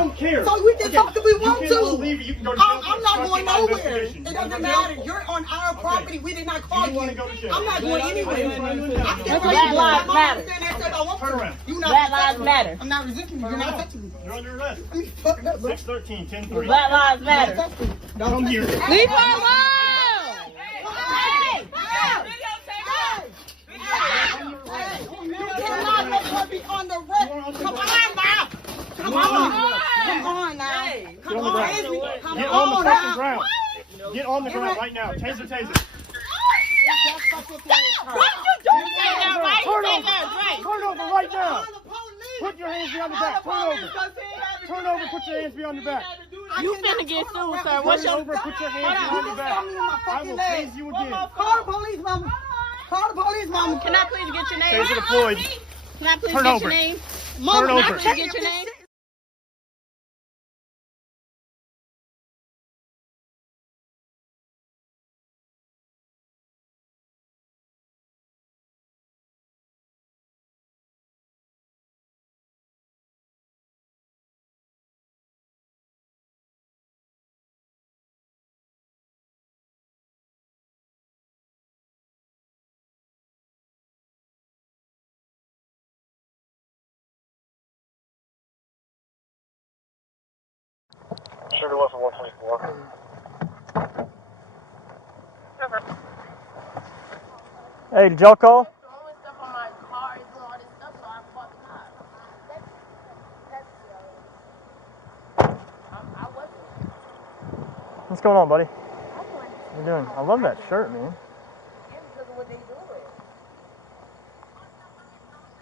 don't care. So we can talk if we want to. You can leave. You can go to jail. I'm not going nowhere. It doesn't matter. You're on our property. We did not call you. I'm not going anywhere. Black lives matter. Turn around. Black lives matter. I'm not resisting you. You're not touching me. You're under arrest. 613, 10-3. Black lives matter. Come here. Leave her alone! Hey! You cannot let her be on the rest. Come on now. Come on. Come on now. Come on. Get on the fucking ground. Get on the ground right now. Taser, taser. What you doing now? Right? Turn over right now. Put your hands behind your back. Turn over. Turn over. Put your hands behind your back. You finna get sued, sir. What's Turn your... over. Put your hands behind your back. I will tase you again. Call the police, mama. Call the police, mama. Can I please get your name? Taser deployed. Can I please Turn get over. your name? Turn Can I over. please get your name? Sugar Wolf for 124. Hey, did y'all call? Throwing stuff on my car, doing all this stuff, so I caught the cops. I wasn't. What's going on, buddy? How you doing? I love that shirt, man. Yeah, because of what they doing.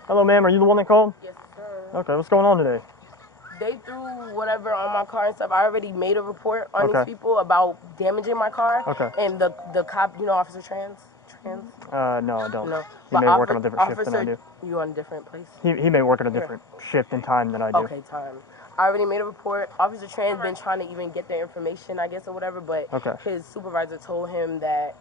Hello, ma'am. Are you the one that called? Yes, sir. Okay, what's going on today? They threw whatever on my car and stuff. I already made a report on Okay. these people about damaging my car. Okay. And the cop, you know, Officer Trans? No, I don't. No. He may work on a different shift than I do. You on a different place? He may work on a different shift and time than I do. Okay, time. I already made a report. Officer Tran's been trying to even get their information, I guess, or whatever, but his supervisor told him that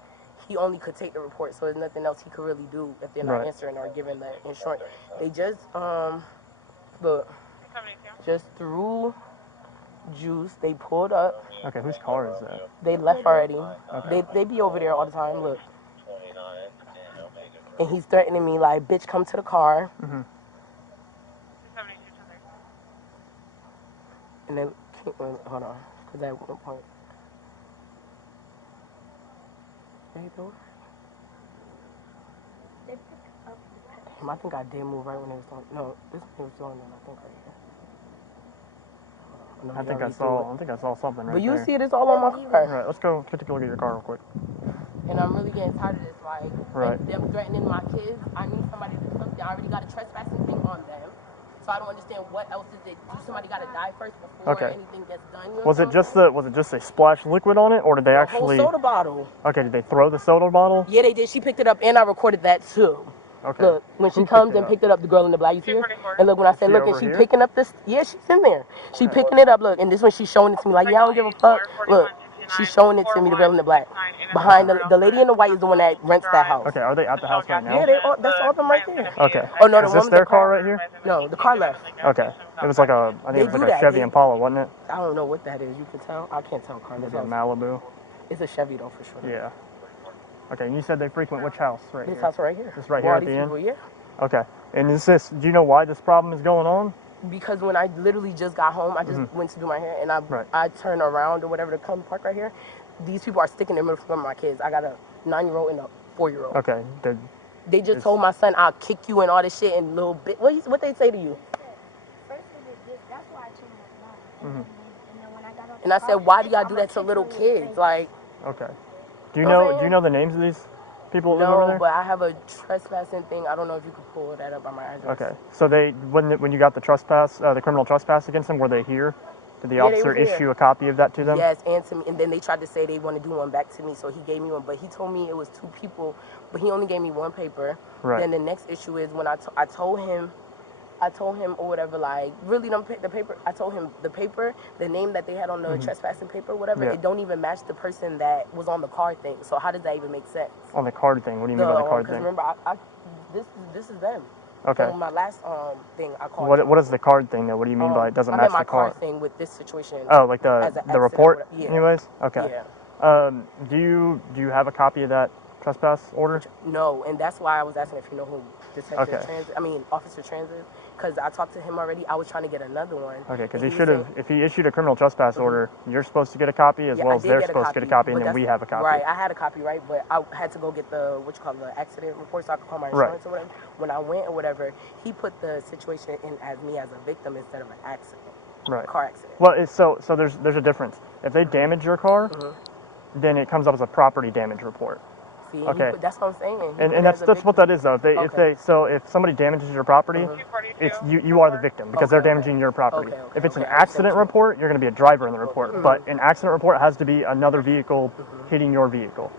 he only could take the report, so there's nothing else he could really do if they're not answering or giving the insurance. They just, look, just threw juice. They pulled up. Okay, whose car is that? They left already. Okay. They be over there all the time, look. And he's threatening me like, bitch, come to the car. Mm-hmm. And then, hold on, because at one point. I think I did move right when they was doing. No, this was doing that. I think right here. No, I think I saw something right there. But you there. see it, it's all on my car. Right, let's go take a look at your car real quick. And I'm really getting tired of this, like, them threatening my kids. I need somebody to do something. I already got a trespassing thing on them. So I don't understand what else is it. Somebody got to die first before anything gets done. You know was it just a splash liquid on it, or did they actually? Whole soda bottle. Okay, did they throw the soda bottle? Yeah, they did. She picked it up, and I recorded that too. Okay. Look, when she comes and picked it up, the girl in the black, you see her? And look, when I said, look, and she picking up this, yeah, she's in there. She picking it up, look, and this one she's showing it to me like, yeah, I don't give a fuck. Look, she's showing it to me, the girl in the black. Behind the lady in the white is the one that rents that house. Okay, are they at the house right now? Yeah, that's all them right there. Okay. Oh no, is this their car right here? No, the car left. Okay. It was like I think it was like a Chevy Impala, wasn't it? I don't know what that is. You can tell. I can't tell car. Maybe a Malibu. It's a Chevy though, for sure. Yeah. Okay, and you said they frequent which house right here? This house right here. This right here at the end? People, yeah. Okay. And do you know why this problem is going on? Because when I literally just got home, I just went to do my hair, and I turned around or whatever to come park right here. These people are sticking their middle finger at my kids. I got a 9-year-old and a 4-year-old. Okay. They just told my son, I'll kick you and all this shit and little bit. What they say to you? First they did this. That's why I changed my mind. And then when I got out and I said, why do y'all do that to little kids? Like. Okay. Do you know the names of these people that live over there? No, but I have a trespassing thing. I don't know if you could pull that up on my address. Okay. So when you got the trespass, the criminal trespass against them, were they here? Did the officer issue a copy of that to them? Yes, and to me. And then they tried to say they want to do one back to me, so he gave me one. But he told me it was 2 people, but he only gave me 1 paper. Right. Then the next issue is when I told him or whatever, like, really, the paper, I told him the paper, the name that they had on the trespassing paper, whatever, it don't even match the person that was on the card thing. So how does that even make sense? On the card thing? What do you mean by the card thing? Because remember, this is them. So my last thing, I called. What is the card thing though? What do you mean by it doesn't match the car? I meant my car thing with this situation. Oh, like the report. Yeah. Anyways, okay. Yeah. Do you have a copy of that trespass order? No, and that's why I was asking if you know who Officer Trans is, because I talked to him already. I was trying to get another one. Okay, because he should have, if he issued a criminal trespass order, you're supposed to get a copy as well as they're supposed to get a copy, and then we have a copy. Right, I had a copy, right, but I had to go get the, the accident report so I could call my insurance or whatever. When I went or whatever, he put the situation in as me as a victim instead of an accident. Right. Car accident. Well, so there's a difference. If they damage your car, then it comes up as a property damage report. See, okay. That's what I'm saying. And that's what that is though. If somebody damages your property, it's you are the victim because they're damaging your property. If it's an accident report, you're going to be a driver in the report. But an accident report has to be another vehicle hitting your vehicle.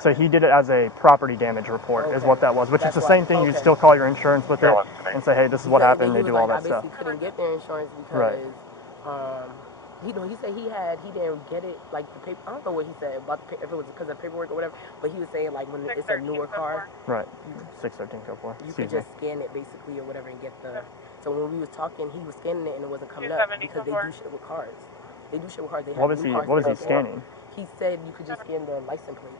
So he did it as a property damage report is what that was, which is the same thing. You'd still call your insurance with it and say, hey, this is what happened. They do all that stuff. I couldn't get their insurance because he said he didn't get it, like the paper. I don't know what he said about the if it was because of paperwork or whatever, but he was saying like when it's a newer car, right? 613 code 4. You could just scan it basically or whatever and get the. So when we was talking, he was scanning it and it wasn't coming up because they do shit with cars. They do shit with cars. They have what was he scanning? He said you could just scan the license plate.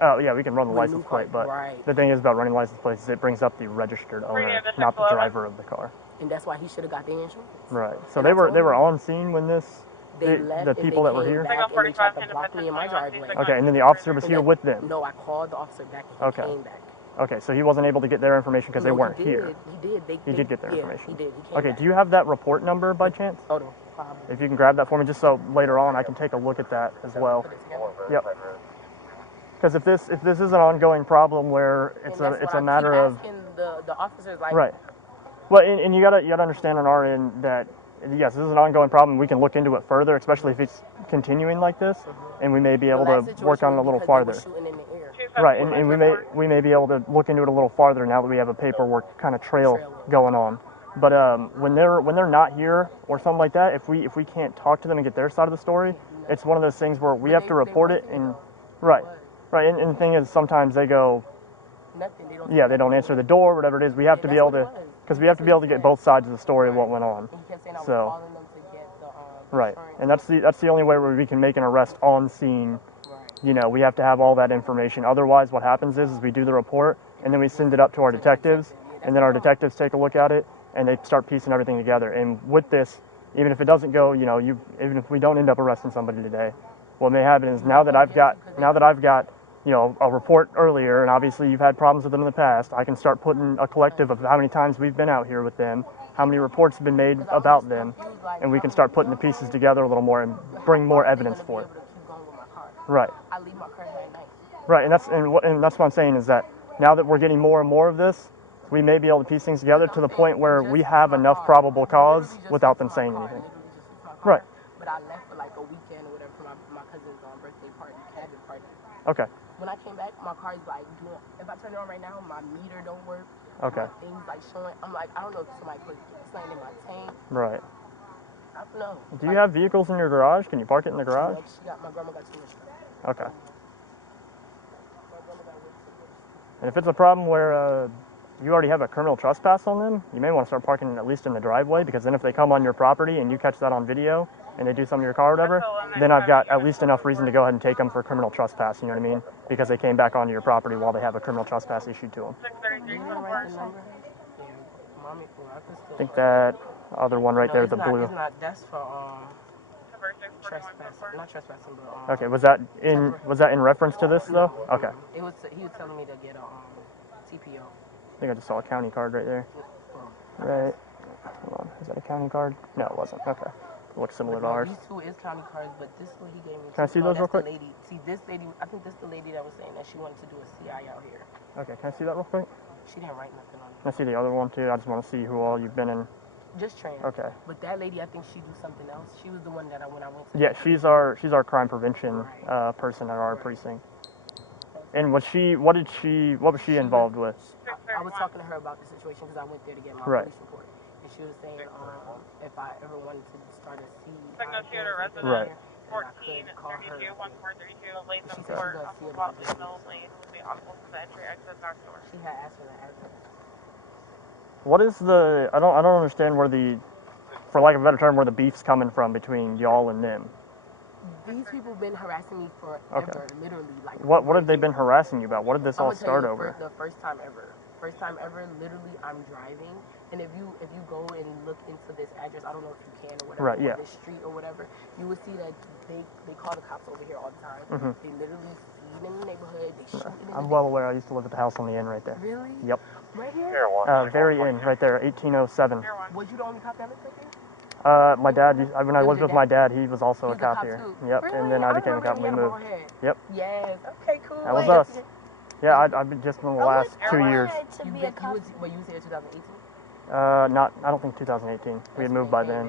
Oh yeah, we can run the license plate, but the thing is about running license plates is it brings up the registered owner, not the driver of the car. And that's why he should have got the insurance. Right. So they were on scene when the people that were here. And they tried to block me in my driveway. Okay, and then the officer was here with them. No, I called the officer back and he came back. Okay, so he wasn't able to get their information because they weren't here. He did. He did get their information. He did. He came okay, back. do you have that report number by chance? Oh no, probably. If you can grab that for me, just so later on I can take a look at that as well. Yep. Because if this is an ongoing problem where it's a matter of the officers like right. Well, and you gotta understand on our end that yes, this is an ongoing problem. We can look into it further, especially if it's continuing like this, and we may be able to work on it a little farther. Right, and we may be able to look into it a little farther now that we have a paperwork kind of trail going on. But when they're not here or something like that, if we can't talk to them and get their side of the story, it's one of those things where we have to report it and right. And the thing is, sometimes they go, they don't answer the door, whatever it is. We have to be able to, because we have to be able to get both sides of the story of what went on. So, right, and that's the only way where we can make an arrest on scene. You know, we have to have all that information. Otherwise, what happens is we do the report and then we send it up to our detectives, and then our detectives take a look at it and they start piecing everything together. And with this, even if it doesn't go, even if we don't end up arresting somebody today, what may happen is now that I've got a report earlier, and obviously you've had problems with them in the past, I can start putting a collective of how many times we've been out here with them, how many reports have been made about them, and we can start putting the pieces together a little more and bring more evidence for it. Right. I leave my car at night. Right, and that's what I'm saying is that now that we're getting more and more of this, we may be able to piece things together to the point where we have enough probable cause without them saying anything. Right. But I left for like a weekend or whatever for my cousin's birthday party, cabin party. Okay. When I came back, my car's like doing. If I turn it on right now, my meter don't work. Okay. My things like showing. I'm like, I don't know if somebody put something in my tank. Right. I don't know. Do you have vehicles in your garage? Can you park it in the garage? My grandma got too much. Okay. And if it's a problem where you already have a criminal trespass on them, you may want to start parking at least in the driveway, because then if they come on your property and you catch that on video and they do something to your car or whatever, then I've got at least enough reason to go ahead and take them for criminal trespass, you know what I mean? Because they came back onto your property while they have a criminal trespass issued to them. I think that other one right there, the blue. That's for trespassing, not trespassing, but okay, was that in reference to this though? Okay. He was telling me to get a TPO. I think I just saw a county card right there. Right. Hold on. Is that a county card? No, it wasn't. Okay. It looks similar to ours. These two is county cards, but this one he gave me. Can I see those real quick? See, this lady, I think this is the lady that was saying that she wanted to do a CI out here. Okay, can I see that real quick? She didn't write nothing on it. Can I see the other one too? I just want to see who all you've been in. Just trans. Okay. But that lady, I think she do something else. She was the one that when I went to. Yeah, she's our crime prevention person at our precinct. And what was she involved with? I was talking to her about the situation because I went there to get my police report, and she was saying if I ever wanted to start a CI, right. 1432 1432 of Latham She Court, said Mill Lane, will be audible from the entry exit back door. She had asked for the address. What is the? I don't understand where the, for lack of a better term, where the beef's coming from between y'all and them. These people been harassing me forever, literally. Like, what have they been harassing you about? What did this all start over? The first time ever. First time ever, literally, I'm driving, and if you go and look into this address, I don't know if you can or whatever, right, yeah. or this street or whatever, you will see that they call the cops over here all the time. They literally feed in the neighborhood. They shoot in the I'm well aware. I used to live at the house on the end right there. Really? Yep. Right here? Very end, right there, 1807. Was you the only cop that lived right there? My dad, when I lived with my dad, he was also a cop here. Too. Yep, Really? and then I became a cop and we moved. Yep. Yes. Okay, cool. That was us. Yeah, I've been just in the last 2 years. You was here in 2018? I don't think 2018. We had moved by then.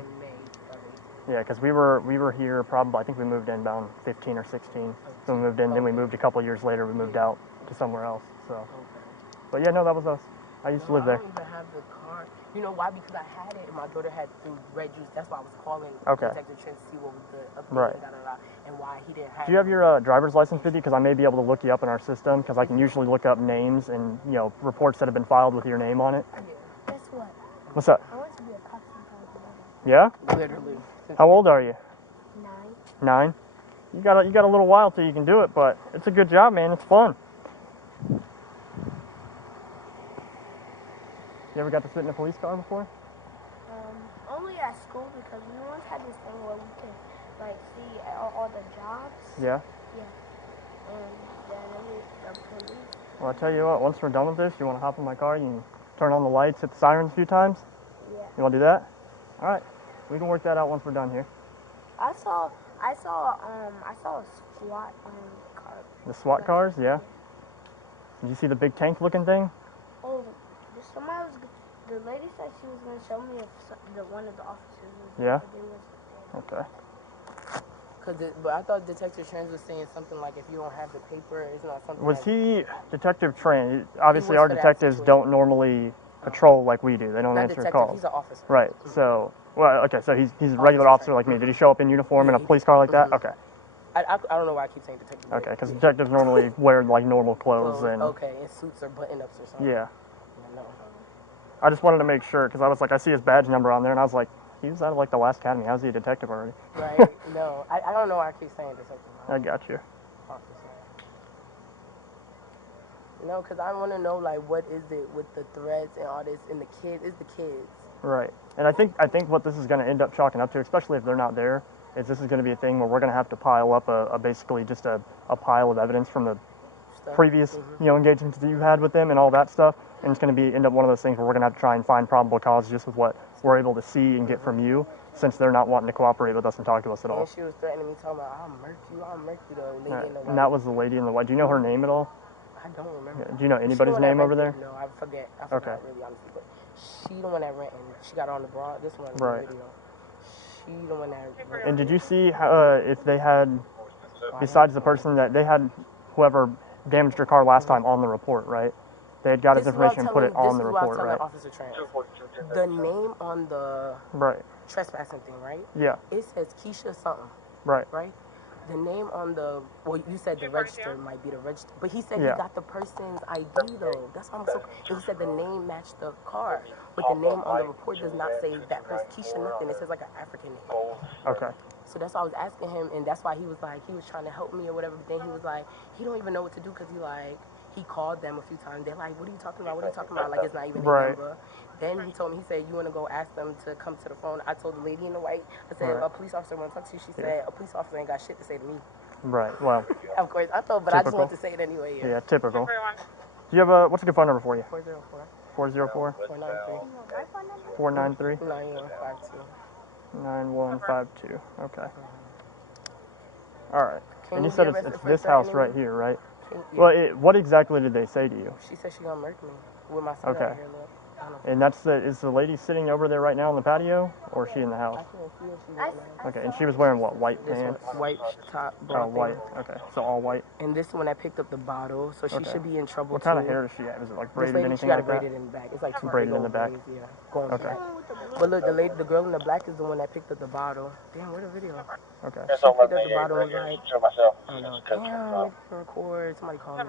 Yeah, because we were here probably, I think we moved in about 15 or 16. So we moved in, then we moved a couple years later, we moved out to somewhere else. So, but yeah, no, that was us. I used to live there. I don't even have the car. You know why? Because I had it and my daughter had through red juice. That's why I was calling Detective Trent to see what was the update and why he didn't have. Do you have your driver's license with you? Because I may be able to look you up in our system. Because I can usually look up names and reports that have been filed with your name on it. Yeah. Guess what? What's up? I want to be a cop sometime. Yeah? Literally. How old are you? 9. 9. You got a little while till you can do it, but it's a good job, man. It's fun. You ever got to sit in a police car before? Only at school because we once had this thing where we could see all the jobs. Yeah. Yeah. And then the police. Well, I tell you what. Once we're done with this, you want to hop in my car? You can turn on the lights, hit the sirens a few times. Yeah. You want to do that? All right. We can work that out once we're done here. I saw a SWAT car. The SWAT cars, yeah. Did you see the big tank looking thing? Oh, the lady said she was going to show me if one of the officers was Yeah? there. Okay. But I thought Detective Trent was saying something like if you don't have the paper, it's not something. Was he Detective Trent? Obviously, our detectives don't normally patrol like we do. They don't answer calls. He's an officer. Right. So, okay. So he's a regular officer like me. Did he show up in uniform in a police car like that? Okay. I don't know why I keep saying detective. Okay, because detectives normally wear like normal clothes and. Okay, and suits or button-ups or something. Yeah. No. I just wanted to make sure because I was like, I see his badge number on there, and I was like, he was out of like the last academy. How's he a detective already? Right. No, I don't know why I keep saying detective. I got you. No, because I want to know like what is it with the threats and all this and the kids. It's the kids. Right. And I think what this is going to end up chalking up to, especially if they're not there, is this is going to be a thing where we're going to have to pile up basically just a pile of evidence from the previous engagements that you had with them and all that stuff, and it's going to end up one of those things where we're going to have to try and find probable cause just with what we're able to see and get from you, since they're not wanting to cooperate with us and talk to us at all. And she was threatening me, talking about I'll murk you though, lady in the white. And that was the lady in the white. Do you know her name at all? I don't remember. Yeah. Do you know anybody's name over there? No, I forget really honestly, but she the one that ran and she got on the broad. This one, right? She the one that. And did you see how, if they had, besides the person that they had, whoever damaged your car last time on the report, right? They had got his information and put it on the report, right? Officer Trent. The name on the trespassing thing, right? Yeah. It says Keisha something. Right. Right? The name on the, well, you said the register might be the register, but he said he got the person's ID though. That's why I'm so, he said the name matched the car, but the name on the report does not say that person, Keisha nothing. It says like an African name. Okay. So that's why I was asking him, and that's why he was like, he was trying to help me or whatever, but then he was like, he don't even know what to do because he called them a few times. They're like, what are you talking about? What are you talking about? Like, it's not even their number. Then he told me, he said, you want to go ask them to come to the phone. I told the lady in the white, I said, a police officer want to talk to you. She said, a police officer ain't got shit to say to me. Right, well. Of course, I thought, but typical. I just wanted to say it anyway. Yeah, typical. Do you have what's a good phone number for you? 404. 404? 493. 493? 9152. 9152, okay. All right. And you said it's this house right here, right? Well, what exactly did they say to you? She said she gonna murk me with my son out here. Look. And is the lady sitting over there right now on the patio, Or is she in the house? I can't see if she's in the house. Okay, and she was wearing what, white This pants? one, white top, Oh, brown white. thing. Okay, so all white. And this one that picked up the bottle, so she should be in trouble What kind of too. hair does she have? Is it like This braided, lady, anything she got like it that? braided in the back. It's like two Braided big in the old back. braids, yeah. Going Okay. back. But look, the girl in the black is the one that picked up the bottle. Damn, where the video? Okay. She picked up the bottle and was like, oh no, damn, it's record. Somebody call me.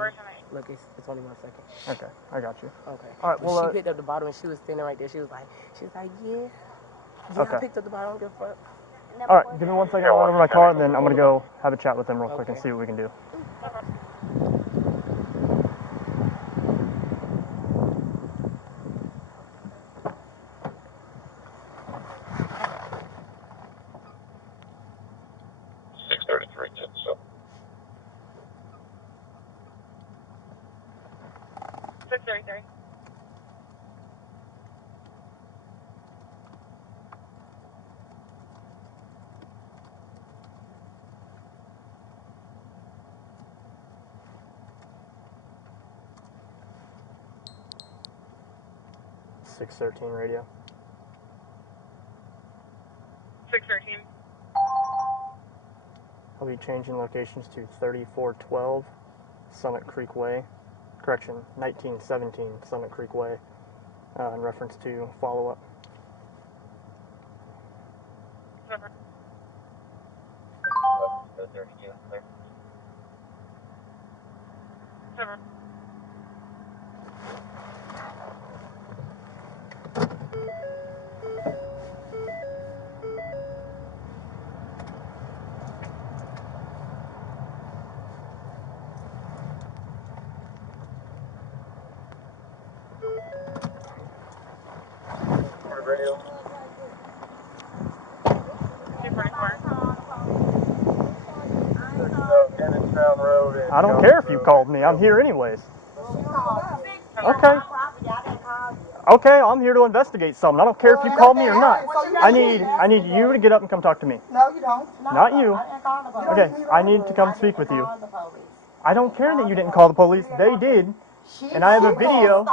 Look, it's only 1 second. Okay, I got you. Okay. All right, well, she picked up the bottle and she was standing right there. She was like, yeah, okay. I picked up the bottle. I don't give a fuck. All right, give me 1 second. I'll run over my car, and then I'm going to go have a chat with them real quick and see what we can do. .613 radio. 613. I'll be changing locations to 3412 Summit Creek Way. Correction, 1917 Summit Creek Way, in reference to follow-up. I don't care if you called me. I'm here anyways. Okay. Okay, I'm here to investigate something. I don't care if you called me or not. I need you to get up and come talk to me. No, you don't. Not you. Okay, I need to come speak with you. I don't care that you didn't call the police. They did. And I have a video.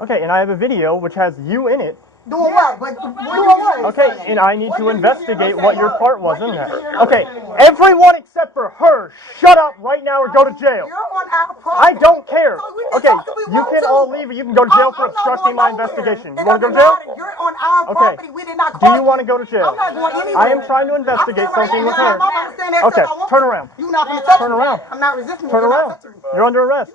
Okay, and I have a video which has you in it. Doing what? But doing what? Okay, and I need to investigate what your part was in that. Okay, everyone except for her, shut up right now or go to jail. You're on our property. I don't care. Okay, you can all leave or you can go to jail for obstructing my investigation. You want to go to jail? You're on our Okay. property. We did not Do call you want to go to jail? I'm not going anywhere. I am trying to investigate something with her. Okay, turn around. You're not going to touch Turn me. around. I'm not resisting. Turn You're not around. touching me. You're under arrest.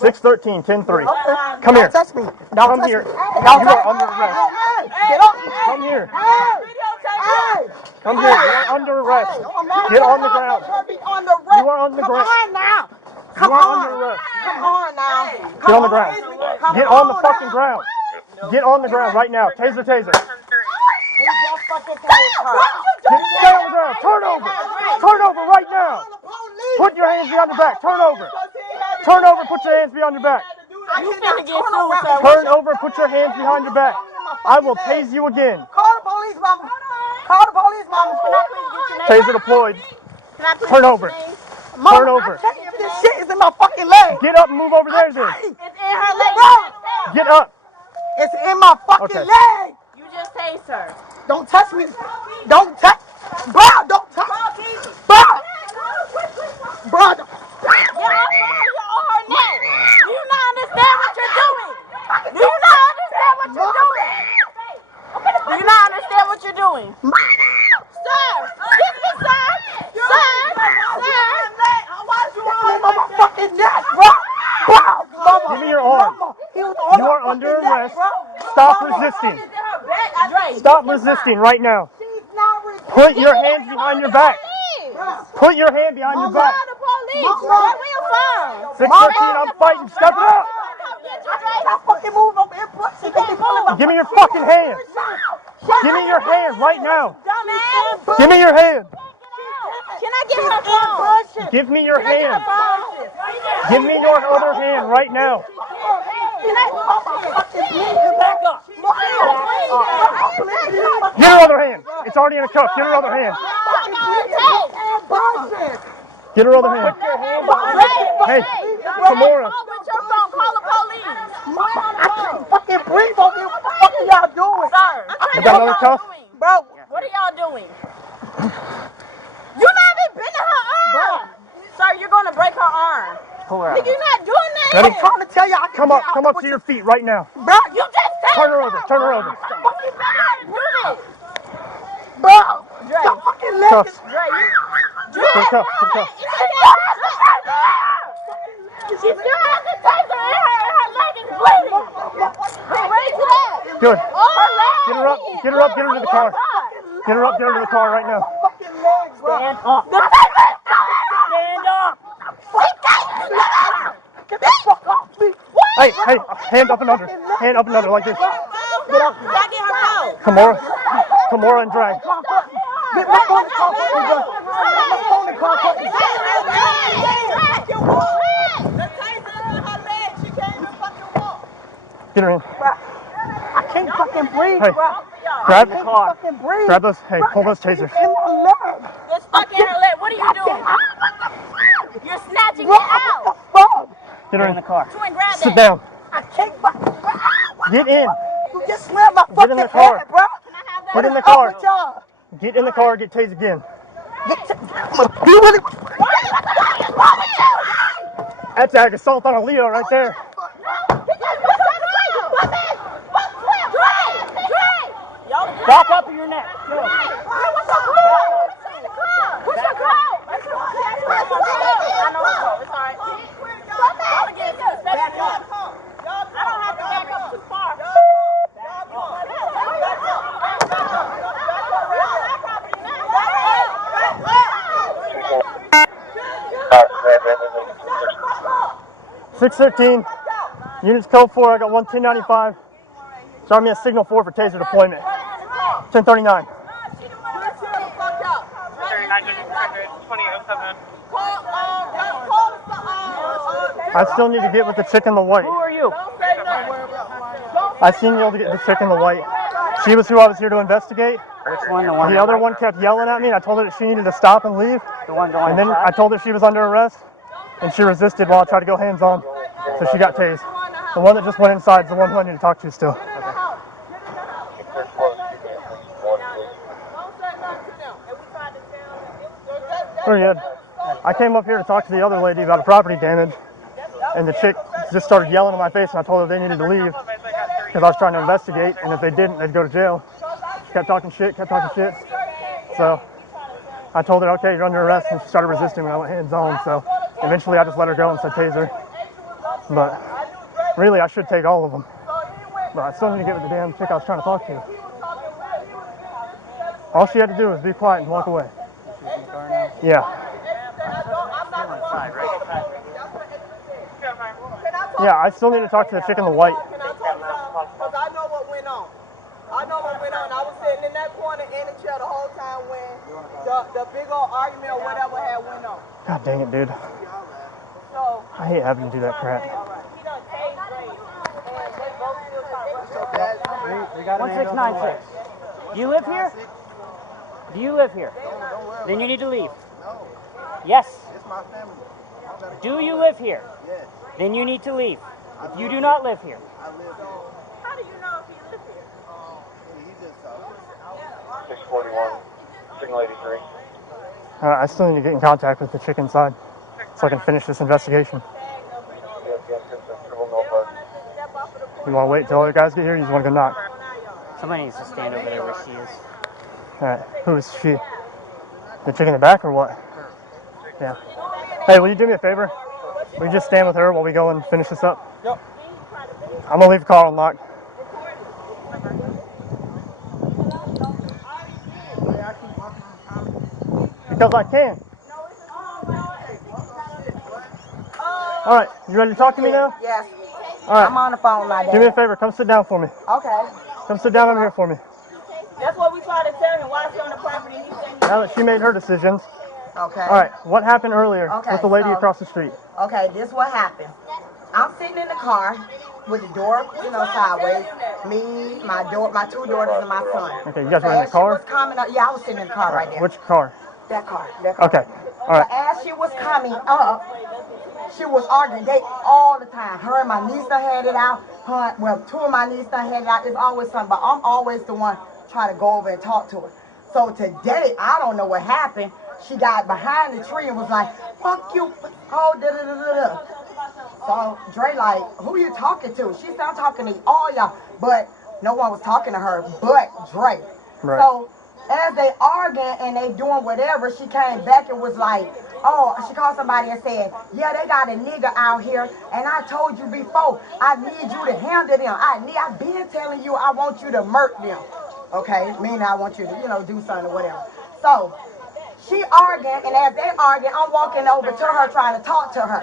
613, 10-3. Okay. Come here. Don't touch me. Don't Come touch here. me. You Don't touch are me. under arrest. Get up. Come here. Hey. Come here. You are under arrest. Get on the ground. You are on the ground. Come on now. You Come are on. under arrest. Come on now. Get on the ground. Get on the fucking ground. Get on the ground right now. Taser, taser. Get stay on the ground. Turn over. Turn over right now. Put your hands behind your back. Turn over. Turn over. Put your hands behind your back. You finna get sued, sir. Turn over. Put your hands behind your back. I will tase you again. Call the police, mama. Call the police, mama. Can I please get your name? Taser deployed. Can I please Turn get your over. name? Mama, Turn over. I'm checking if this shit is in my fucking leg. Get up and move over there then. It's in her leg. Get up. It's in my fucking Okay. leg. You just tased her. Don't touch me. Don't touch. Bro, don't touch. Bro. Bro. You're on her neck. Do you not understand what you're doing? Do you not understand what you're doing? Do you not understand what you're doing? Sir! Excuse me, sir! Sir! On my fucking neck, bro. Bro. Mama. Give me your arm. Mama. He was on You my are under fucking neck, arrest. bro. Stop Mama. resisting. Dre, Stop resisting right now. She's not resisting. Put your hands behind your back. Put your hand behind your back. the police. Where we from? 613, I'm fighting. Step it up. Stop fucking moving over here, pussy. Give me your fucking hand. Give me your hand right now. Dumbass. Give me your hand. Can I get her phone? Give me your hand. Give me your other hand right now. Get her other hand. It's already in a cuff. Get her other hand. Get her other hand. Hey, Samora. With your phone, call the police. I can't fucking breathe over here. What the fuck are y'all doing? Sir, You got another cuff? Bro, What are y'all doing? You're not even bending her arm. Sir, you're going to break her arm. Pull her out. Nigga, you're not doing that. Ready? I'm trying to tell you. Come up to your feet right now. Bro, you just said Turn her over. Turn her over. fucking do this. Bro, Dre. Your fucking leg Cuffs. is... Dre, you... Dre, Put the cuff. Put the cuff. she still has the taser in her leg is bleeding. Right to that. Good. Her leg. Get her up. Get her up. Get her to the car. Get her up. Get her to the car right now. Stand up. Stand up. Get the fuck off me. Hey, hand up and under. Hand up and under like this. Get up. Get her phone. Kamora and drag. Get my phone in the car. Get my phone in the car. The taser's in her leg. She can't even fucking walk. Get her in. I can't fucking breathe, Hey, bro. grab I can't fucking breathe. Grab those. Hey, pull those tasers. In my leg. It's stuck in her leg. What are you doing? You're snatching it out. Get her in the car. Twin, grab Sit that. down. I can't fucking Get in. You just slammed my Get fucking in the car. head, bro. Get in the What's car. up with y'all? Get in the car. Get tased again. That's ag assault on a Leo right there. Back up your neck. Go. $613, units code 4, I got 11095. Start me a signal 4 for taser deployment. 1039. 2007. I still need to get with the chick in the white. Who are you? I still need to get the chick in the white. She was who I was here to investigate. Which one? The one? The other one kept yelling at me, and I told her that she needed to stop and leave. The one going And then I told her she was under arrest, and she resisted while I tried to go hands-on, so she got tased. The one that just went inside is the one who I need to talk to still. Pretty good. I came up here to talk to the other lady about a property damage, and the chick just started yelling in my face, and I told her they needed to leave because I was trying to investigate, and if they didn't, they'd go to jail. She kept talking shit. So I told her, okay, you're under arrest, and she started resisting when I went hands-on, so eventually I just let her go and said taser. But really, I should take all of them. But I still need to get with the damn chick I was trying to talk to. All she had to do was be quiet and walk away. Yeah. Yeah, I still need to talk to the chick in the white. Because I know what went on. I was sitting in that corner in the chair the whole time when the big old argument or whatever had went on. God dang it, dude. So, I hate having to do that crap. he done tased Ray, and they both still trying to 1696. Do you live here? Do you live here? Then you need to leave. Yes. It's my family. Do you live here? Yes. Then you need to leave. If you do not live here. I live here. How do you know if he lives here? He just talked. 641, signal 83. I still need to get in contact with the chick inside so I can finish this investigation. You want to wait until other guys get here, or you just want to go knock? Somebody needs to stand over there where she is. Alright, who is she? The chick in the back or what? Yeah. Hey, will you do me a favor? Will you just stand with her while we go and finish this up? Yep. I'm going to leave the car unlocked. Because I can. Alright, you ready to talk to me now? Yes. Alright. I'm on the phone, my dad. Do me a favor, come sit down for me. Okay. Come sit down over here for me. That's what we tried to tell him. Why is he on the property? He said Now that she made her decisions. Okay. Alright, what happened earlier Okay, with the lady so- across the street? Okay, this what happened. I'm sitting in the car with the door, sideways. Me, my two daughters, and my son. Okay, you guys were in the car? As she was coming up, yeah, I was sitting in the car right there. Which car? That car. Okay, alright. As she was coming up, she was arguing. They all the time. Her and my niece done had it out. Two of my nieces done had it out. It's always something, but I'm always the one trying to go over and talk to her. So today, I don't know what happened. She got behind the tree and was like, fuck you, oh, da-da-da-da-da. So Dre like, who you talking to? She said, I'm talking to all y'all. But no one was talking to her but Dre. Right. So as they arguing and they doing whatever, she came back and was like, oh, she called somebody and said, yeah, they got a nigga out here, and I told you before, I need you to handle them. I've been telling you I want you to murk them. Okay, meaning I want you to, do something or whatever. So she arguing, and as they arguing, I'm walking over to her trying to talk to her.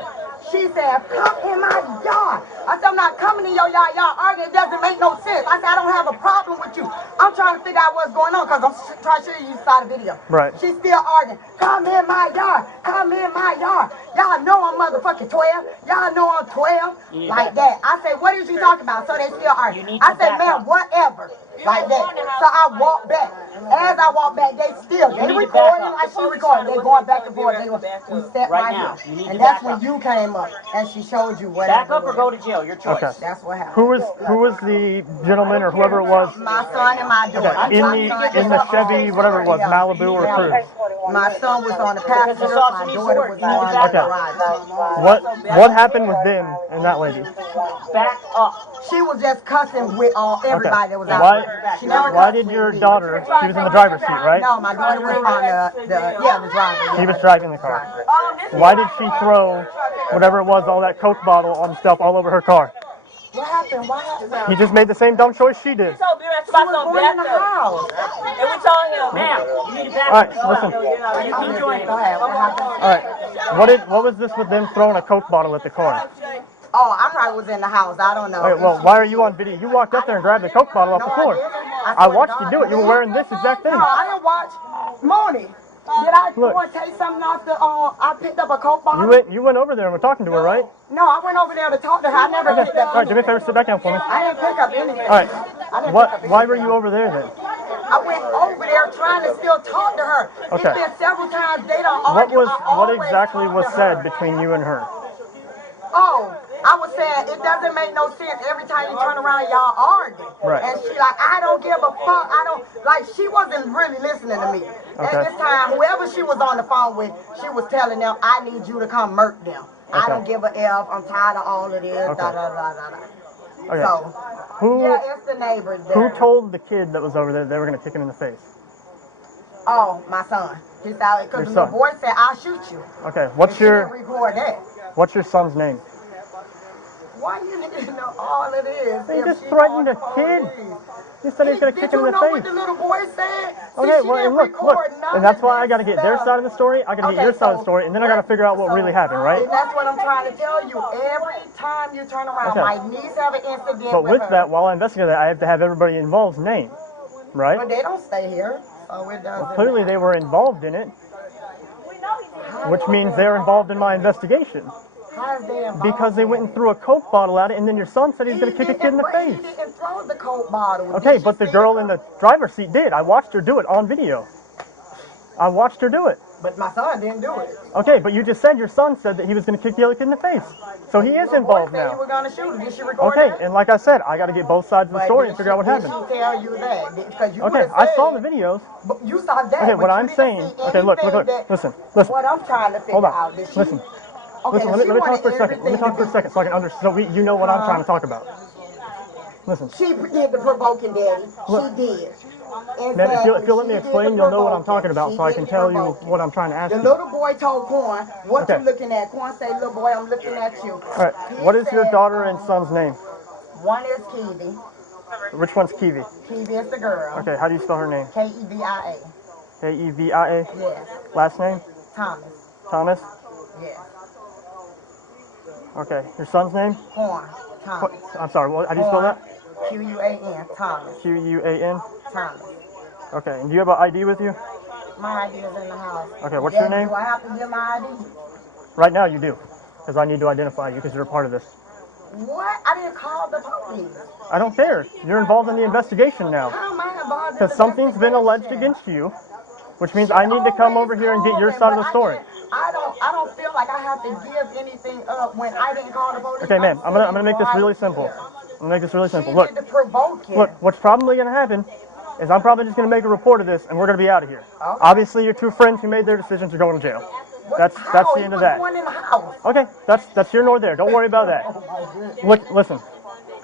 She said, come in my yard. I said, I'm not coming in your yard. Y'all arguing, it doesn't make no sense. I said, I don't have a problem with you. I'm trying to figure out what's going on because I'm trying to show you saw the video. Right. She's still arguing. Come in my yard. Come in my yard. Y'all know I'm motherfucking 12. Y'all know I'm 12. Like that. I said, what is you talking about? So they still arguing. I said, man, whatever. Like that. So I walked back. As I walked back, they recording like she recording. They going back and forth. We sat right here. And that's when you came up and she showed you what. Back up or go to jail. Your choice. Okay. That's what happened. Who was the gentleman or whoever it was? My son and my daughter. Okay. In the Chevy, whatever it was, Malibu or Cruise. My son was on the passenger. My daughter was on the ride. What happened with them and that lady? Back up. She was just cussing with everybody that was out there. Why did your daughter? She was in the driver's seat, right? No, my daughter was on the driver. She was driving the car. Why did she throw whatever it was, all that Coke bottle on stuff all over her car? What happened? What happened? He just made the same dumb choice she did. She was going in the house. And we told him, ma'am, you need to back All right, up. listen. You keep joining. Go ahead. What happened? All right. What was this with them throwing a Coke bottle at the car? Oh, I probably was in the house. I don't know. Okay, well, why are you on video? You walked up there and grabbed the Coke bottle off the floor. I watched you do it. You were wearing this exact thing. No, I didn't watch. Mooney, did I go and take something off the, I picked up a Coke bottle? You went over there and were talking to her, right? No, I went over there to talk to her. I never picked up. All right, do me a favor, sit back down for me. I didn't pick up anything. All right. Why were you over there then? I went over there trying to still talk to her. Okay. It's been several times they don't argue. What exactly was said between you and her? Oh, I was saying it doesn't make no sense every time you turn around y'all arguing. Right. And she like, I don't give a fuck. I don't, like, she wasn't really listening to me. Okay. At this time, whoever she was on the phone with, she was telling them, I need you to come murk them. Okay. I don't give a F. I'm tired of all of this. Okay. Da, da, da, da, da. Okay. So, yeah, it's the neighbors there. Who told the kid that was over there they were going to kick him in the face? Oh, my son. He said, because the little boy said, I'll shoot you. Okay. She didn't record that. What's your son's name? Why you need to know all of this? He just threatened a kid. He said he was going to kick him in the face. Did you know what the little boy said? Okay, well, look, and that's why I got to get their side of the story. I got to get your side of the story, and then I got to figure out what really happened, right? And that's what I'm trying to tell you. Every time you turn around, my niece have an incident. But with that, while I investigate that, I have to have everybody involved's name, right? But they don't stay here, so it doesn't. Well, clearly, they were involved in it, which means they're involved in my investigation. How is they involved? Because they went and threw a Coke bottle at it, and then your son said he's going to kick a kid in the face. He didn't throw the Coke bottle. Okay, but the girl in the driver's seat did. I watched her do it on video. I watched her do it. But my son didn't do it. Okay, but you just said your son said that he was going to kick the other kid in the face. So he is involved now. You were going to shoot him. Did she record Okay, that? and like I said, I got to get both sides of the story and figure out what happened. Did she tell you that? Because you Okay, I saw the videos. But you saw that. Okay, what I'm saying. Okay, look. Listen. What I'm trying to figure out. Listen. Listen, let me talk for a second. Let me talk for a second so I can understand. So you know what I'm trying to talk about. Listen. She did the provoking, Daddy. She did. Man, if you'll let me explain, you'll know what I'm talking about, so I can tell you what I'm trying to ask you. The little boy told Quan, what you looking at? Quan said, little boy, I'm looking at you. All right. What is your daughter and son's name? One is Kiwi. Which one's Kiwi? Kiwi is the girl. Okay, how do you spell her name? K-E-V-I-A. K-E-V-I-A? Yes. Last name? Thomas. Thomas? Yes. Okay, your son's name? Quan. Thomas. I'm sorry, how do you spell that? Q-U-A-N. Thomas. Q-U-A-N? Thomas. Okay, and do you have an ID with you? My ID is in the house. Okay, what's your name? Do I have to give my ID? Right now you do, because I need to identify you because you're a part of this. What? I didn't call the police. I don't care. You're involved in the investigation now. How am I involved in the Because something's been alleged against you, which means I need to come over here and get your side of the story. I don't feel like I have to give anything up when I didn't call the police. Okay, ma'am, I'm gonna make this really simple. I'm gonna make this really simple. Look, what's probably gonna happen is I'm probably just going to make a report of this, and we're going to be out of here. Okay. Obviously, your two friends who made their decisions are going to jail. That's the end of that. Going in the house. Okay, that's here nor there. Don't worry about that. Look, listen.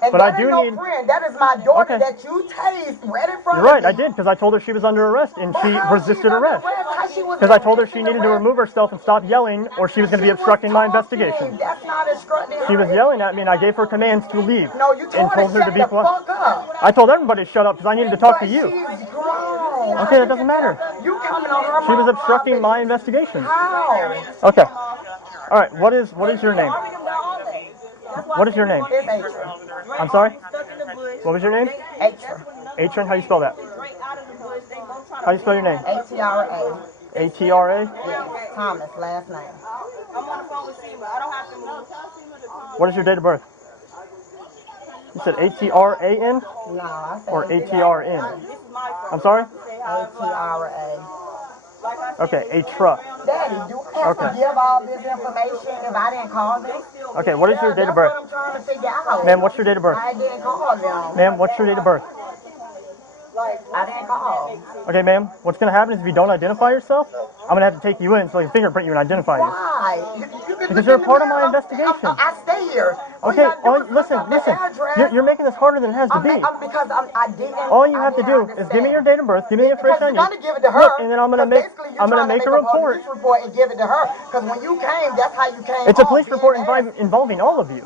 And but that I do ain't no need. friend. That is my daughter Okay. that you tased right in front You're right, of me. I did, because I told her she was under arrest, and she resisted arrest. Because I told her she needed to remove herself and stop yelling, or she was going to be obstructing my investigation. That's not obstructing. She was yelling at me, and I gave her commands to leave. No, you and told her to be quiet. Fuck up. I told everybody to shut up because I needed to talk to you. She's grown. Okay, that doesn't matter. You coming on her She was obstructing my investigation. How? Okay. All right. What is your name? What is your name? It's Aytra. I'm sorry? What was your name? Aytra. Aytra, how you spell that? How you spell your name? A-T-R-A. A-T-R-A? Yes. Thomas, last name. What is your date of birth? You said A-T-R-A-N? No, I said Or A-T-R-N? I'm sorry? A-T-R-A. Okay, Aytra. Daddy, do I have to give all this information if I didn't call them? Okay, what is your date of birth? That's what I'm trying to figure out. Ma'am, what's your date of birth? I didn't call them. Ma'am, what's your date of birth? I didn't call. Okay, ma'am, what's going to happen is if you don't identify yourself, I'm going to have to take you in so I can fingerprint you and identify you. Why? Because you're a part of my investigation. I stay here. Okay, listen. You're making this harder than it has to be. Because I didn't. All you have to do is give me your date of birth, give me the information I need. You're gonna give it to her. Look, and then I'm gonna make a report. Police report and give it to her. Because when you came, that's how you came. It's a police report involving all of you.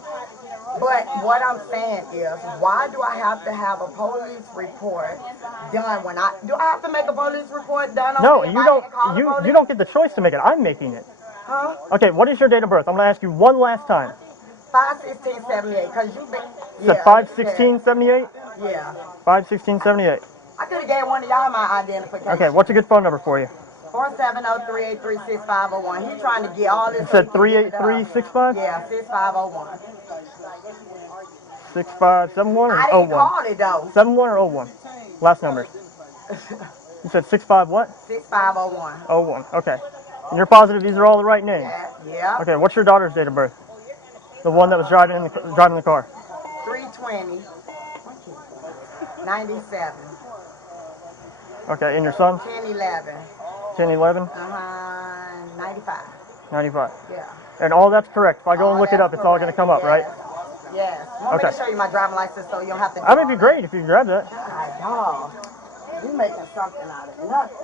But what I'm saying is, why do I have to have a police report done when do I have to make a police report done on No, me if you I don't. didn't call the police? You don't get the choice to make it. I'm making it. Huh? Okay, what is your date of birth? I'm gonna ask you one last time. 5/16/78. Cause you been. You said 5/16/78. Yeah. 5/16/78. I could have gave one of y'all my identification. Okay, what's a good phone number for you? 470-383-6501. He trying to get all this. You said 38365? Yeah, 6501. 6571 or I 01? didn't call it though. 71 or 01? Last numbers. You said 65 what? 6501. 01. Okay. And you're positive these are all the right names? Yeah. Okay, what's your daughter's date of birth? The one that was driving the car. 3/20/97. Okay, and your son? 10/11. 10/11? 95. 95. Yeah. And all that's correct. If I go and look it up, it's all going to come up, right? Yes. Want me to show you my driving license so you don't have to. That would be great if you could grab that. God, dog. You making something out of nothing.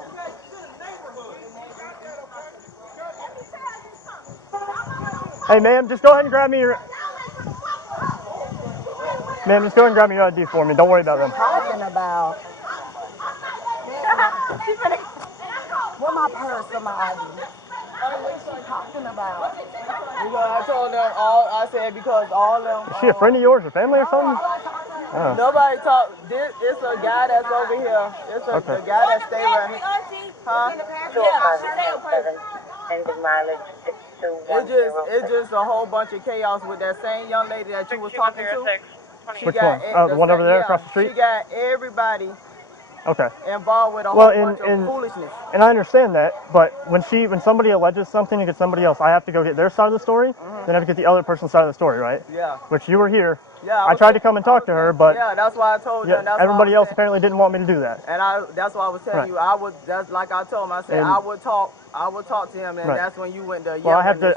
Hey, ma'am, just go ahead and grab me your... Ma'am, just go ahead and grab me your ID for me. Don't worry about them. Talking about. What my purse or my ID? What she talking about? Because I told them I said because all them. Is she a friend of yours or family or something? Oh. Nobody talk. It's a guy that's over here. It's the guy that stay right here. Huh? It's just a whole bunch of chaos with that same young lady that you was talking to. Which one? Oh, the one over there across the street? She got everybody involved with a whole bunch of foolishness. And I understand that, but when somebody alleges something against somebody else, I have to go get their side of the story, then I have to get the other person's side of the story, right? Yeah. Which you were here. Yeah. I tried to come and talk to her, but that's why I told you. Yeah, everybody else apparently didn't want me to do that. And that's why I was telling you. That's like I told him. I said I would talk to him, and that's when you went to. Well, I have to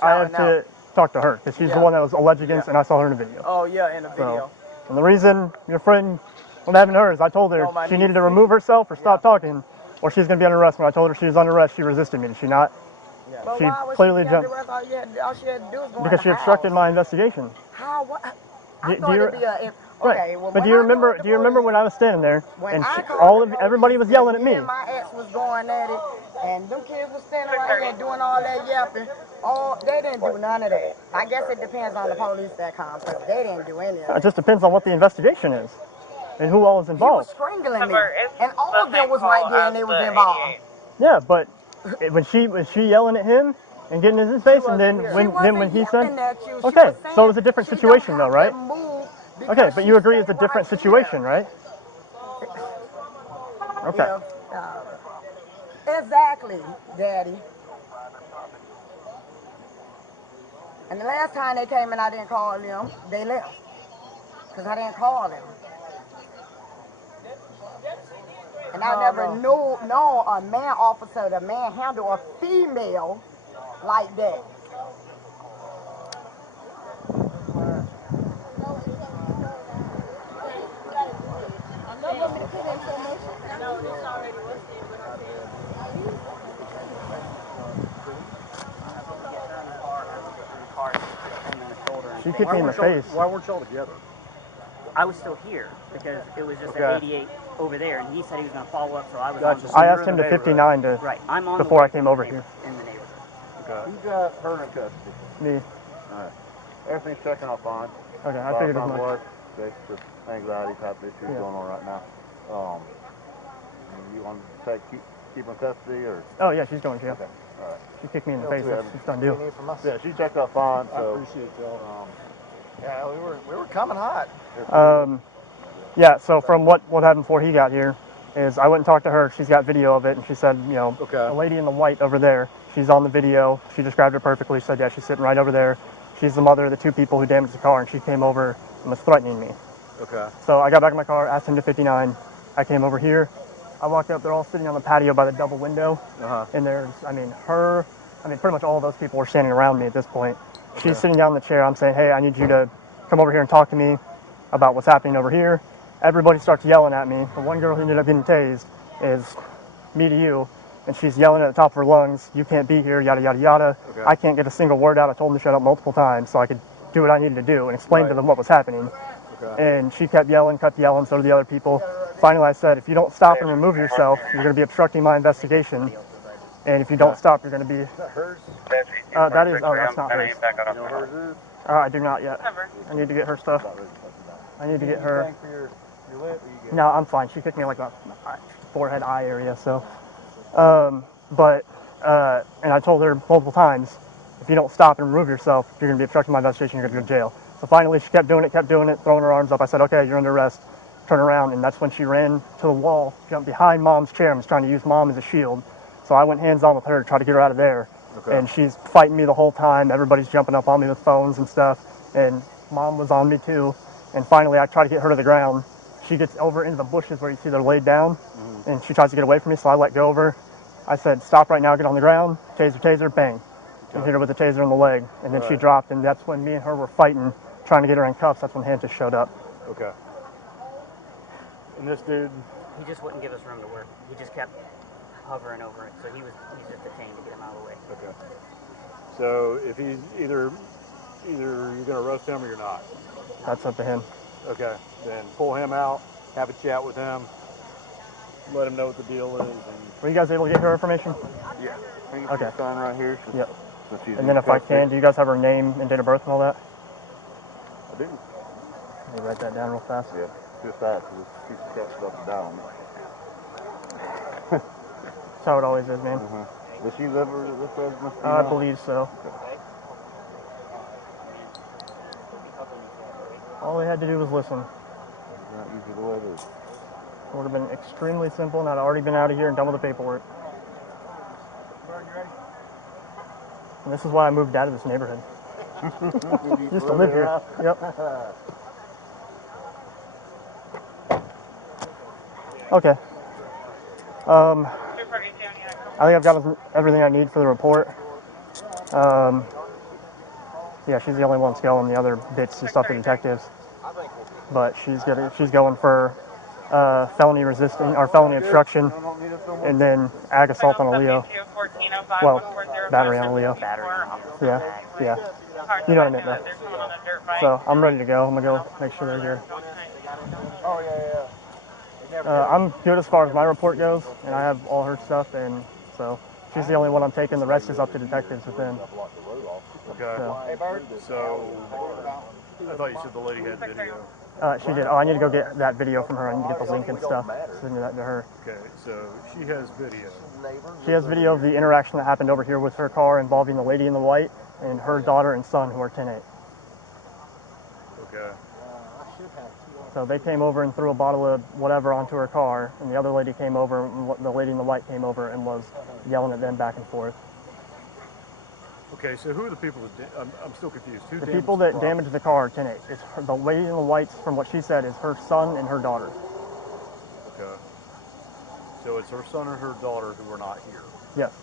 talk to her because she's the one that was alleged against, and I saw her in the video. Oh yeah, in the video. And the reason your friend was having her is I told her she needed to remove herself or stop talking, or she's going to be under arrest. When I told her she was under arrest, she resisted me. Did she not? Yeah. She clearly jumped. All she had to do was go because she obstructed my investigation. How? What? Right. But do you remember when I was standing there and everybody was yelling at me? My ex was going at it, and them kids was standing right here doing all that yapping. They didn't do none of that. I guess it depends on the police that comes, because they didn't do any of it. It just depends on what the investigation is and who all is involved. He was strangling me, and all of them was right there and they was involved. Yeah, but when she yelling at him and getting in his face, and then when he said, okay, so it was a different situation though, right? Okay, but you agree it's a different situation, right? Okay. Exactly, Daddy. And the last time they came and I didn't call them, they left. Because I didn't call them. And I never known a man officer to manhandle a female like that. She kicked me in the face. Why weren't y'all together? I was still here because it was just at 88 over there, and he said he was going to follow up, so I was Gotcha. on I asked him to 59 to Right, I'm on before I came over here. in the neighborhood. Okay. Who's got her in custody? Me. Alright. Everything's checking out fine. Okay, I figured as much. Blood. Okay, just anxiety type issues going on right now. You want to keep her in custody or? Oh yeah, she's going to jail. Okay. Alright. She kicked me in the face. That's a done deal. Yeah, she checked out fine. So. I appreciate y'all. Yeah, we were coming hot. Yeah, so from what happened before he got here is I went and talked to her. She's got video of it, and she said, you know, the lady in the white over there, she's on the video. She described it perfectly. She said, yeah, she's sitting right over there. She's the mother of the two people who damaged the car, and she came over and was threatening me. Okay. So I got back in my car, asked him to 59. I came over here. I walked up. They're all sitting on the patio by the double window. And there's, pretty much all of those people were standing around me at this point. Okay. She's sitting down in the chair. I'm saying, hey, I need you to come over here and talk to me about what's happening over here. Everybody starts yelling at me. The one girl who ended up getting tased is me to you, and she's yelling at the top of her lungs, you can't be here, yada, yada, yada. Okay. I can't get a single word out. I told them to shut up multiple times so I could do what I needed to do and explain to them what was happening. Okay. And she kept yelling, so did the other people. Finally, I said, if you don't stop and remove yourself, you're going to be obstructing my investigation. And if you don't stop, you're going to be... Is that hers? That is... Oh, that's not hers. You know hers is? I do not yet. I need to get her stuff. I need to get her... Anything for your lip, or you get... No, I'm fine. She kicked me like a forehead, eye area, so... And I told her multiple times, if you don't stop and remove yourself, you're going to be obstructing my investigation, you're going to go to jail. So finally, she kept doing it, throwing her arms up. I said, okay, you're under arrest. Turn around, and that's when she ran to the wall, jumped behind Mom's chair, and was trying to use Mom as a shield. So I went hands-on with her to try to get her out of there. Okay. And she's fighting me the whole time. Everybody's jumping up on me with phones and stuff. And Mom was on me too. And finally, I try to get her to the ground. She gets over into the bushes where you see they're laid down, and she tries to get away from me, so I let go of her. I said, stop right now, get on the ground, taser, bang. And hit her with the taser in the leg. And then she dropped, and that's when me and her were fighting, trying to get her in cuffs. That's when Hannah showed up. Okay. And this dude? He just wouldn't give us room to work. He just kept hovering over it, so he's just detained to get him out of the way. Okay. So if he's either you're going to arrest him or you're not. That's up to him. Okay. Then pull him out, have a chat with him, let him know what the deal is. And Were you guys able to get her information? yeah. Okay. Sign right here. Yep. And then if I can, do you guys have her name and date of birth and all that? I do. Let me write that down real fast. Yeah, just that. Keep the text up and down. That's how it always is, man. Does she live at this residence? I believe so. All they had to do was listen. Not usually the way it is. It would have been extremely simple, and I'd already been out of here and done with the paperwork. And this is why I moved out of this neighborhood. Just to live here. Yep. Okay. I think I've got everything I need for the report. Yeah, she's the only one scaling. The other bit's just up to detectives. But she's going for felony resisting or felony obstruction, and then ag assault on a Leo. Well, battery on a Leo. Yeah. You know what I meant though. So I'm ready to go. I'm gonna go make sure they're here. Oh, yeah. I'm good as far as my report goes, and I have all her stuff, and so she's the only one I'm taking. The rest is up to detectives with them. okay. So I thought you said the lady had video. She did. Oh, I need to go get that video from her. I need to get the link and stuff. Send that to her. Okay, so she has video. She has video of the interaction that happened over here with her car involving the lady in the white and her daughter and son who are 10-8. Okay. So they came over and threw a bottle of whatever onto her car, and the other lady came over, and the lady in the white came over and was yelling at them back and forth. Okay, so who are the people that... I'm still confused. Who The people that damaged the car are 10-8. It's the lady in the whites, from what she said, is her son and her daughter. Okay. So it's her son and her daughter who are not here. Yes.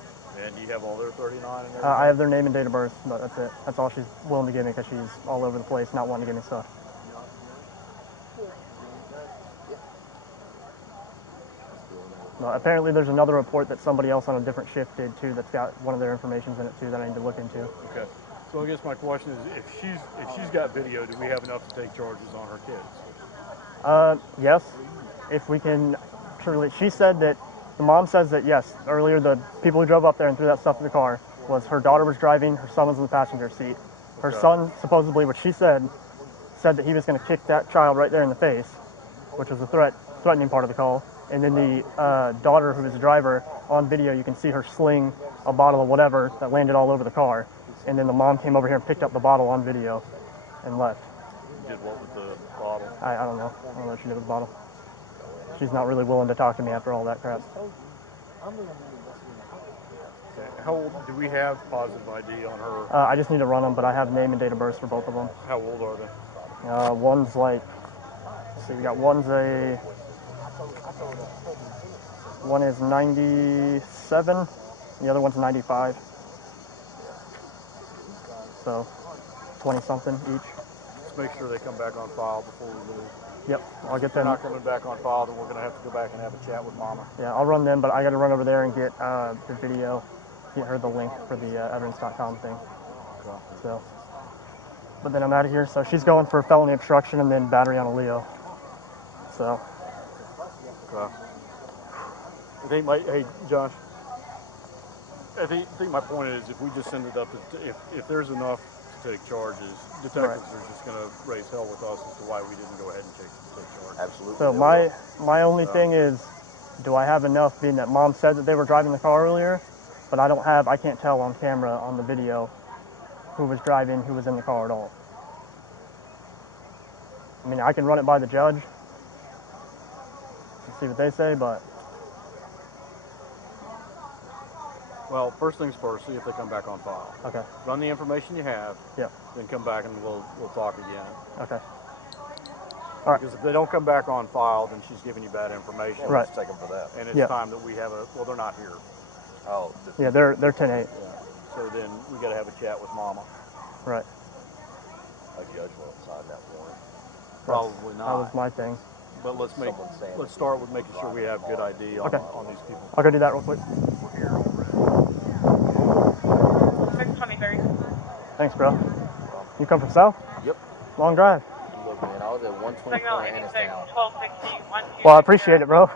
And you have all their 39 and everything? I have their name and date of birth, but that's it. That's all she's willing to give me because she's all over the place, not wanting to give me stuff. Apparently there's another report that somebody else on a different shift did too that's got one of their informations in it too that I need to look into. Okay. So I guess my question is, if she's got video, do we have enough to take charges on her kids? Yes, if we can truly. She said that, the mom says that yes, earlier the people who drove up there and threw that stuff in the car was her daughter was driving, her son was in the passenger seat. Her son, supposedly what she said that he was going to kick that child right there in the face, which was the threatening part of the call. And then the daughter, who was the driver, on video you can see her sling a bottle of whatever that landed all over the car. And then the mom came over here and picked up the bottle on video and left. Did what with the bottle? I don't know. I don't know what she did with the bottle. She's not really willing to talk to me after all that crap. Okay. How old do we have positive ID on her? I just need to run them, but I have name and date of birth for both of them. How old are they? One's like, let's see, we got one is 97, the other one's 95. So 20 something each. Let's make sure they come back on file before we move. Yep, I'll get If they're them. not coming back on file, then we're going to have to go back and have a chat with Mama. Yeah, I'll run them, but I got to run over there and get the video, get her the link for the evidence.com thing. Okay. So, but then I'm out of here. So she's going for felony obstruction and then battery on a Leo. So. Okay. Hey, Josh. I think my point is, if we just send it up, if there's enough to take charges, detectives are just going to raise hell with us as to why we didn't go ahead and take charges. Absolutely. So my only thing is, do I have enough, being that mom said that they were driving the car earlier, but I can't tell on camera on the video who was driving, who was in the car at all. I mean, I can run it by the judge and see what they say, but. Well, first things first, see if they come back on file. Okay. Run the information you have. Yeah. Then come back and we'll talk again. Okay. All right. Because if they don't come back on file, then she's giving you bad information. Let's take them for that. And it's time that we have well, they're not here. Oh. Yeah, they're 10-8. Yeah. So then we got to have a chat with Mama. Right. A judge won't sign that warrant. Probably not. That was my thing. But let's start with making sure we have good ID on these people. I'll go do that real quick. 623. Thanks, bro. You come from South? Yep. Long drive. Look, man, I was at 124 in Annistown. Well, I appreciate it, bro.